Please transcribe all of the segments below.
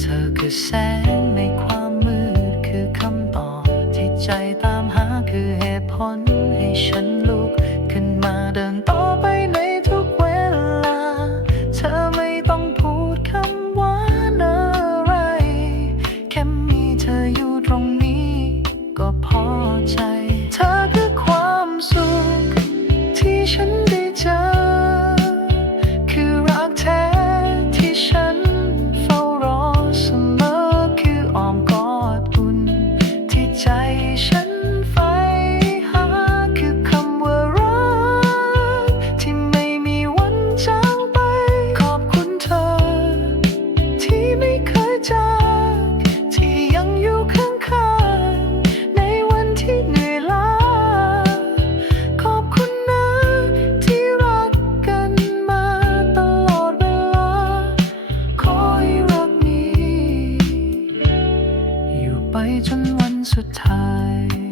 เธอคือแสงในความมืดคือคำตอบที่ใจตามหาคือเหตุผลให้ฉันลุกขึ้นมาเดินต่อไป สุดท้าย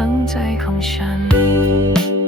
放在空下。你。